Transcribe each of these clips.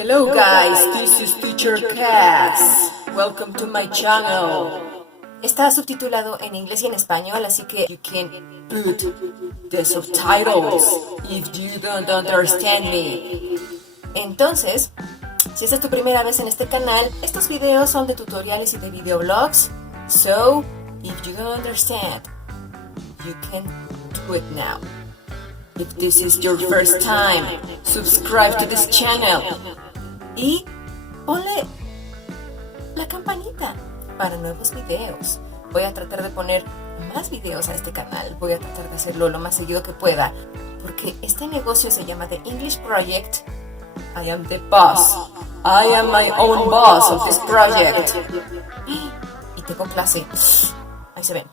Hello guys, this is Teacher Cass. Welcome to my channel. Está subtitulado en inglés y en español, así que you can put the subtitles if you don't understand me. Entonces, si esta es tu primera vez en este canal, estos videos son de tutoriales y de videoblogs. So, if you don't understand, you can do it now. If this is your first time, subscribe to this channel. Y ponle la campanita para nuevos videos. Voy a tratar de poner más videos a este canal. Voy a tratar de hacerlo lo más seguido que pueda. Porque este negocio se llama The English Project. I am the boss. I am my own boss of this project. Y tengo clase. Ahí se ven.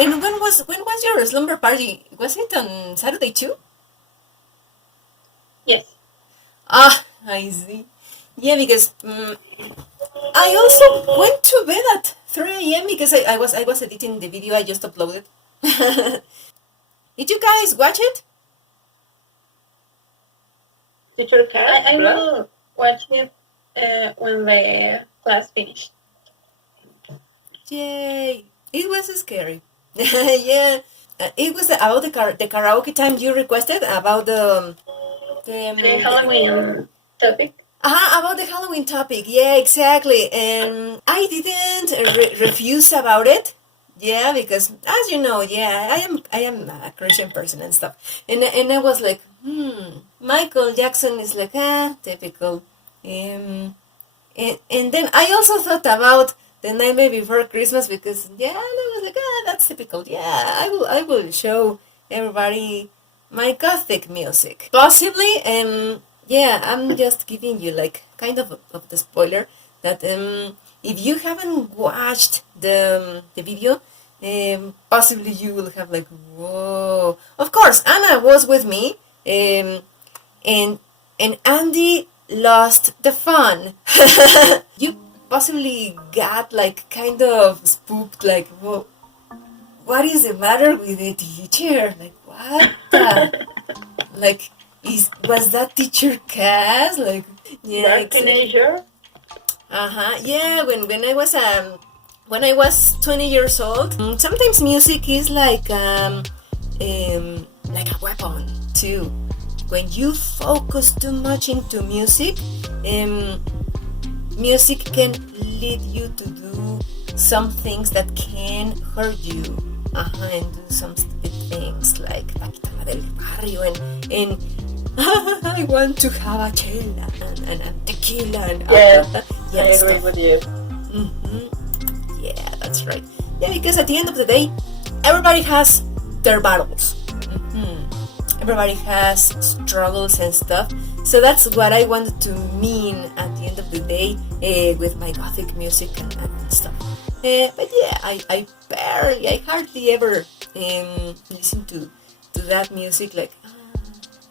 And when was your slumber party? Was it on Saturday too? Yes. Ah, I see. Yeah, because I also went to bed at 3 a.m. because I was editing the video I just uploaded. Did you guys watch it? Teacher Cass, I will watch it when the class finished. Yay! It was scary. Yeah, it was about the karaoke time you requested about the Halloween topic. About the Halloween topic. Yeah, exactly. And I didn't refuse about it. Yeah, because as you know, yeah, I am a Christian person and stuff. And I was like, Michael Jackson is like, typical. And then I also thought about The Nightmare Before Christmas because I was like, that's typical. Yeah, I will show everybody my gothic music. Possibly, I'm just giving you like kind of the spoiler that if you haven't watched the video, possibly you will have like, whoa. Of course, Anna was with me, and Andy lost the fun. You possibly got like kind of spooked, like, whoa, what is the matter with the teacher? Like, what the? Like, was that Teacher Cass? Like, yeah, teenager. Yeah, when I was 20 years old, sometimes music is like a weapon too. When you focus too much into music, music can lead you to do some things that can hurt you, and do some stupid things like La Guitarra del Barrio and I want to have a chela and tequila and I agree with you. Yeah, that's right. Yeah, because at the end of the day, everybody has their battles. Everybody has struggles and stuff. So that's what I wanted to mean at the end of the day with my gothic music and stuff. But yeah, I hardly ever listen to that music. Like,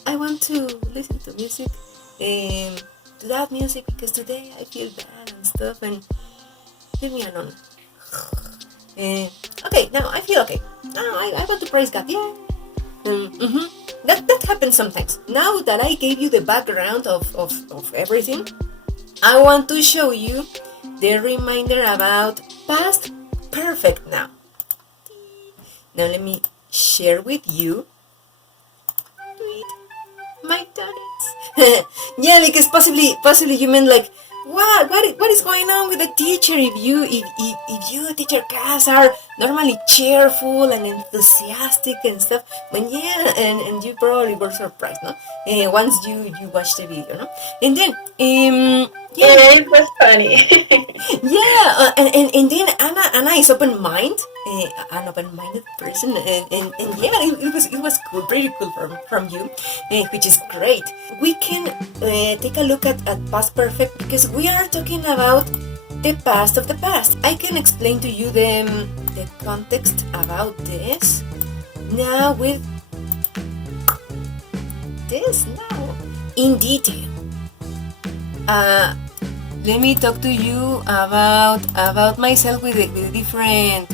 I want to listen to music, to that music because today I feel bad and stuff, and leave me alone. Okay, now I feel okay. Now I want to praise God. Yeah. That happens sometimes. Now that I gave you the background of everything, I want to show you the reminder about past perfect now. Now let me share with you my talents. Yeah, because possibly you meant like, what is going on with the teacher if you Teacher Cass are normally cheerful and enthusiastic and stuff, when and you probably were surprised, no? Once you watched the video, no? And then yeah, it was funny. Yeah, and then Anna is an open-minded person, and yeah, it was cool, pretty cool from you, which is great. We can take a look at past perfect because we are talking about the past of the past. I can explain to you the context about this now with this now in detail. Let me talk to you about myself with the different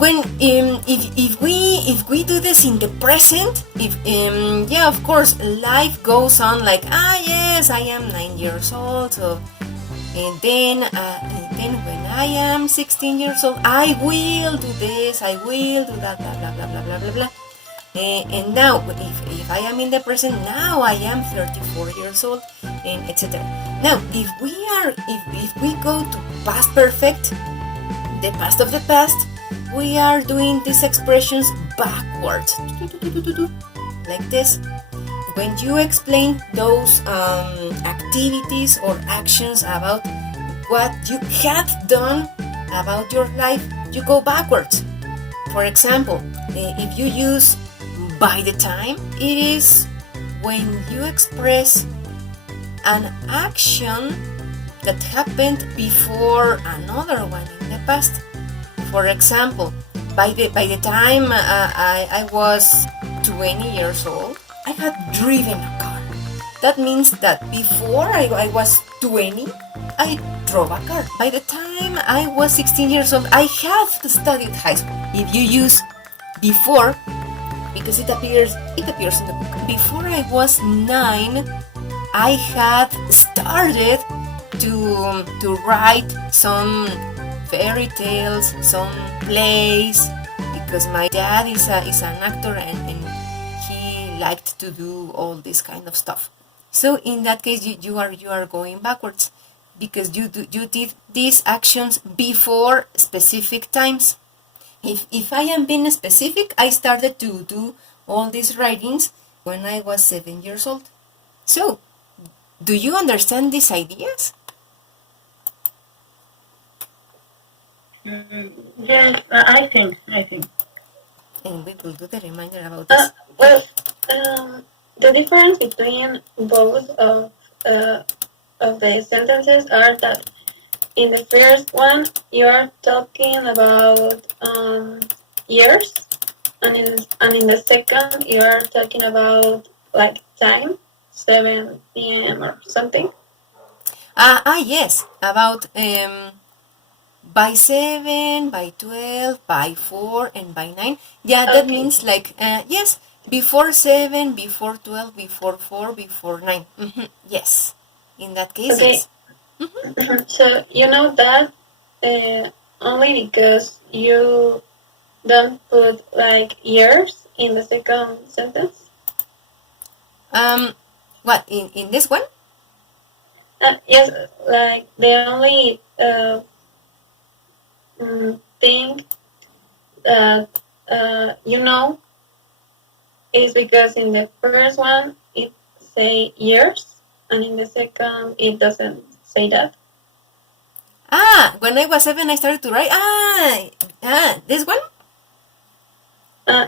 when if we do this in the present, if yeah, of course, life goes on like, yes, I am 9 years old, so and then when I am 16 years old, I will do this, I will do that, blah blah blah blah blah blah blah. And now, if I am in the present, now I am 34 years old, and etc. Now, if we go to past perfect, the past of the past, we are doing these expressions backwards, like this. When you explain those activities or actions about what you have done about your life, you go backwards. For example, if you use by the time, it is when you express an action that happened before another one in the past. For example, by the time I was 20 years old, I had driven a car. That means that before I was 20, I drove a car. By the time I was 16 years old, I had studied high school. If you use before, because it appears in the book, before I was 9, I had started to write some fairy tales, some plays, because my dad is an actor and he liked to do all this kind of stuff. So in that case, you are going backwards because you did these actions before specific times. If I am being specific, I started to do all these writings when I was 7 years old. So, do you understand these ideas? Yes, I think. And we will do the reminder about this. Well, the difference between both of the sentences are that in the first one you are talking about years, and in the second you are talking about like time, 7 p.m. or something. Yes, about by 7, by 12, by 4, and by 9. Yeah, that means like, yes, before 7, before 12, before 4, before 9. Yes, in that case, okay. Yes. So you know that only because you don't put like years in the second sentence. What, in this one? Yes, like the only thing that you know is because in the first one it say years, and in the second it doesn't say that. When I was 7, I started to write. This one?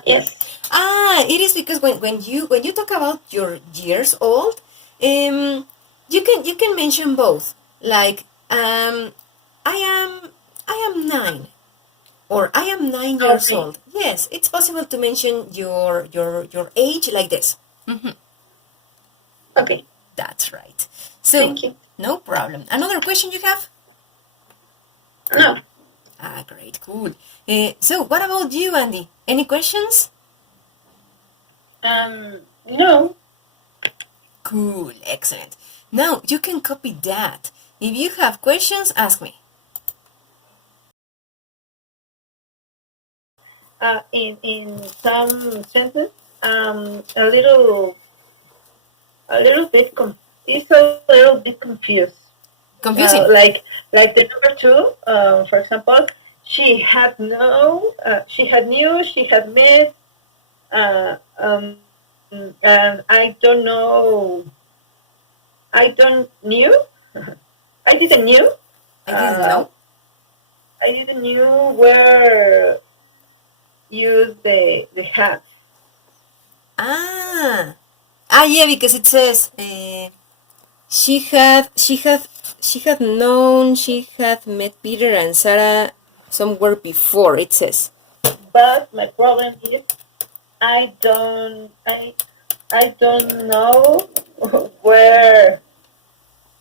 Yes. It is because when you talk about your years old, you can mention both. Like, I am 9, or I am 9 years old. Yes, it's possible to mention your age like this. Okay. That's right. So, thank you. No problem. Another question you have? No. Great, cool. So, what about you, Andy? Any questions? No. Cool, excellent. Now, you can copy that. If you have questions, ask me. In some sentences, a little bit confused. Confusing. Like the number 2, for example, she had knew, she had met, and I don't know. I didn't know. I didn't know. I didn't know where use the had. Yeah, because it says she had known, she had met Peter and Sarah somewhere before, it says. But my problem is I don't know where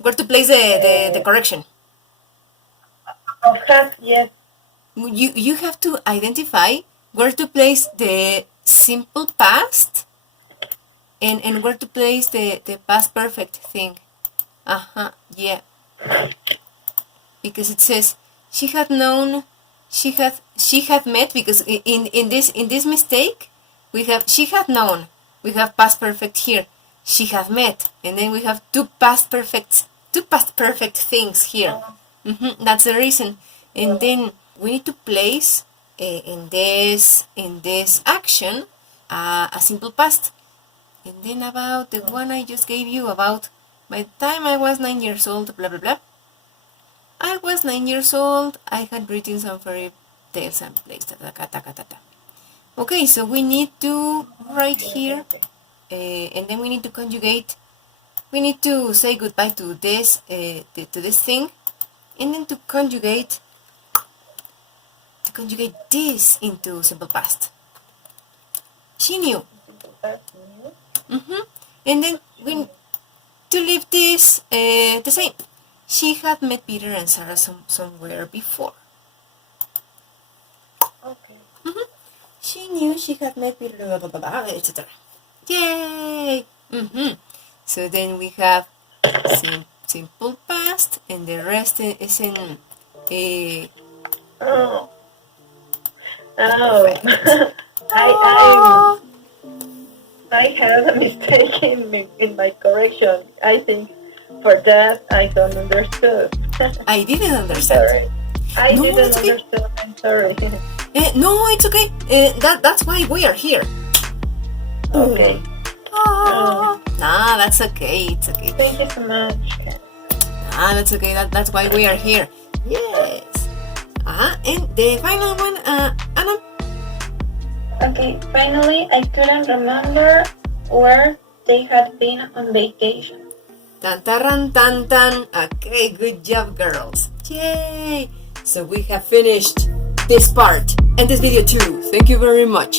to place the correction. of had, yes. you have to identify where to place the simple past and where to place the past perfect thing. Yeah. Because it says she had known, she had met, because in this mistake we have she had known, we have past perfect here, she had met, and then we have two past perfect things here. That's the reason. And then we need to place in this action a simple past. And then about the one I just gave you about by the time I was 9 years old, blah blah blah. I was 9 years old, I had written some fairy tales and plays. Okay, so we need to write here, and then we need to conjugate. We need to say goodbye to this thing, and then to conjugate this into simple past. She knew. And then we to leave this the same. She had met Peter and Sarah somewhere before. Okay. She knew she had met Peter, blah, blah, blah, blah, etc. Yay! So then we have simple past, and the rest is in a. Oh. I had a mistake in my correction. I think for that I don't understood. I didn't understand. Sorry. I No, didn't it's okay. understand. I'm sorry. No, it's okay. That's why we are here. Okay. Nah, that's okay. It's okay. Thank you so much. Nah, that's okay. That's why we are here. Yes. And the final one, Anna. Okay, finally, I couldn't remember where they had been on vacation. Tan taran tan tan. Okay, good job, girls. Yay! So we have finished this part and this video too. Thank you very much.